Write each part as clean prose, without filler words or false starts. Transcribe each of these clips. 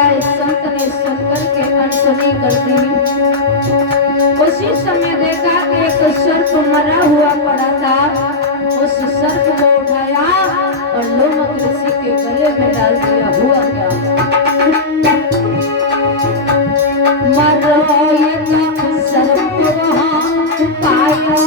दिया। इस संत ने सुनकर के अनसुनी कर दी। उसी समय देखा कि एक सर्प मरा हुआ पड़ा था। उस सर्प को उठाया और लोमक ऋषि के गले में डाल दिया। हुआ क्या? मरो ये सर्प वहाँ पाया,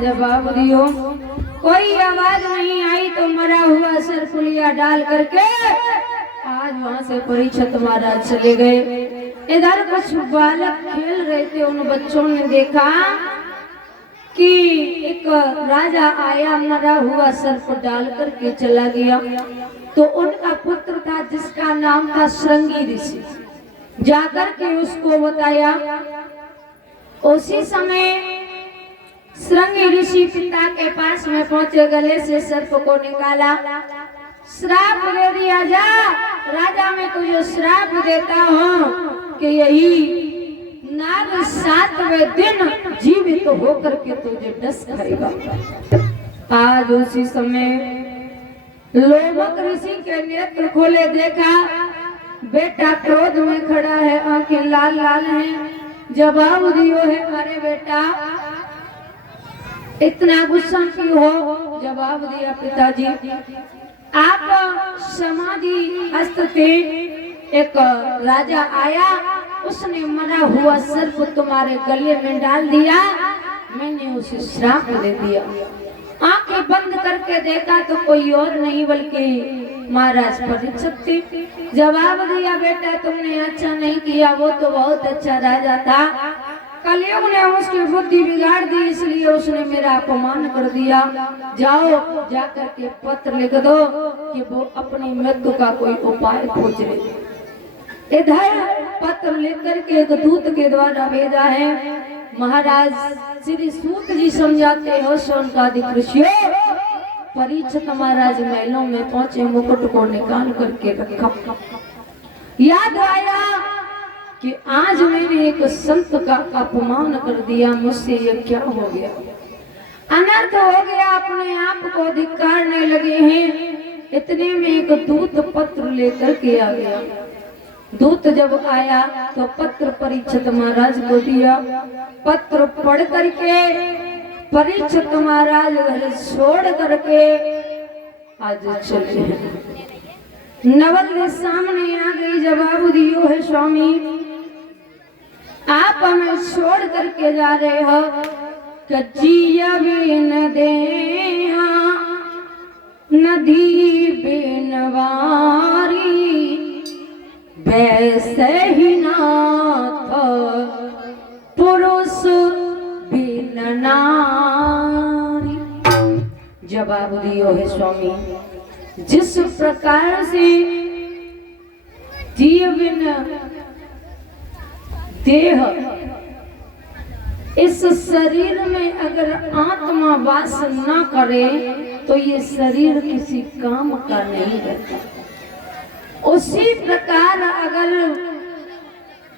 जवाब दियो। कोई आवाज नहीं आई तो मरा हुआ सरफुलिया डाल करके आज वहां से परीक्षित महाराज चले गए। इधर कुछ बालक खेल रहे थे। उन बच्चों ने देखा कि एक राजा आया, मरा हुआ सर्प डाल करके चला गया। तो उनका पुत्र था जिसका नाम था श्रृंगी ऋषि। जाकर के उसको बताया। उसी समय श्रृंगी ऋषि पिता के पास में पहुंचे, गले से सर्प को निकाला, श्राप दे दिया। जा राजा, मैं तुझे श्राप देता हूँ कि यही नाग 7वें दिन जीवित होकर के तुझे डस खाएगा। आज उसी समय लोमक ऋषि के नेत्र खोले, देखा बेटा क्रोध में खड़ा है, आंखें लाल लाल हैं। जवाब दियो है, अरे बेटा इतना गुस्सा क्यों हो? जवाब दिया, पिताजी आप समाधि हस्त थे, एक राजा आया, उसने मरा हुआ सर्प तुम्हारे गले में डाल दिया, मैंने उसे श्राप दे दिया। आंखें बंद करके देखा तो कोई और नहीं बल्कि महाराज परीक्षित थे। जवाब दिया, बेटा तुमने अच्छा नहीं किया, वो तो बहुत अच्छा राजा था। कलयुग ने उसकी बुद्धि बिगाड़ दी, इसलिए उसने मेरा अपमान कर दिया। जाओ जाकर के पत्र लिख दो कि वो अपनी मृत्यु का कोई उपाय खोज ले। इधर पत्र लिख करके एक दूत के द्वारा भेजा है। महाराज श्री सूत जी समझाते हो सोनकादि ऋषियों, परीक्षित महाराज महलों में पहुंचे, मुकुट को निकाल करके रखा। याद आया कि आज मैंने एक संत का अपमान कर दिया, मुझसे ये क्या हो गया, अनर्थ हो गया, अपने आप को धिक्कारने लगे हैं। इतने में एक दूत पत्र लेकर के आ गया। दूत जब आया तो पत्र परीक्षित महाराज को दिया। पत्र पढ़ करके परीक्षित महाराज घर छोड़ करके आज चले हैं। नवल सामने आ गई, जवाब दियो है, स्वामी आप हमें छोड़ करके जा रहे हो, कच्चिया बिन दे नदी बिन वारी, वैसे ही नाथ पुरुष बिन नारी। जवाब दियो है स्वामी, जिस प्रकार से जीव बिन देह, इस शरीर में अगर आत्मा वास न करे तो ये शरीर किसी काम का नहीं रहता। उसी प्रकार अगर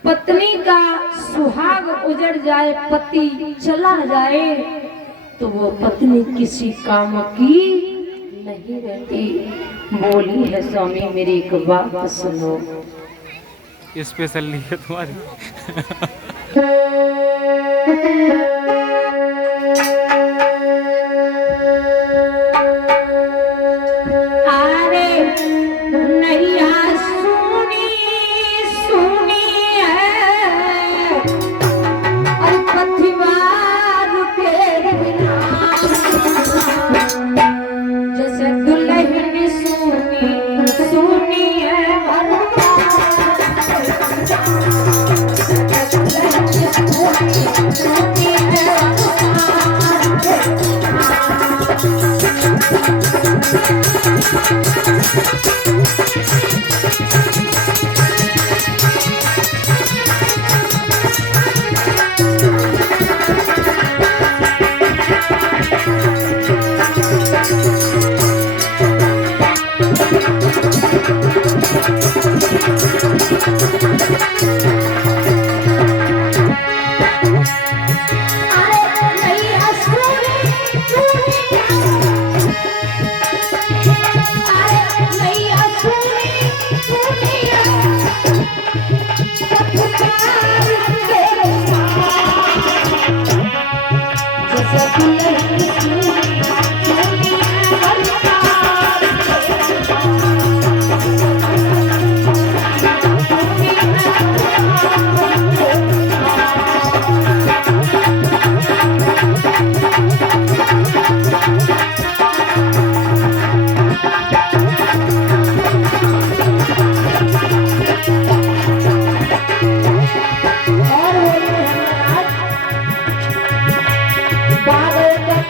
पत्नी का सुहाग उजड़ जाए, पति चला जाए, तो वो पत्नी किसी काम की नहीं रहती। बोली है स्वामी मेरी एक बात सुनो। स्पेशल नहीं है तुम्हारी। अरे नैया सुनी सुनी है और पथिवार के बिना जैसे दुल्हन सुनी सुनी है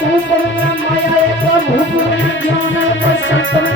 ऊपर माया एक भूप ज्ञान संत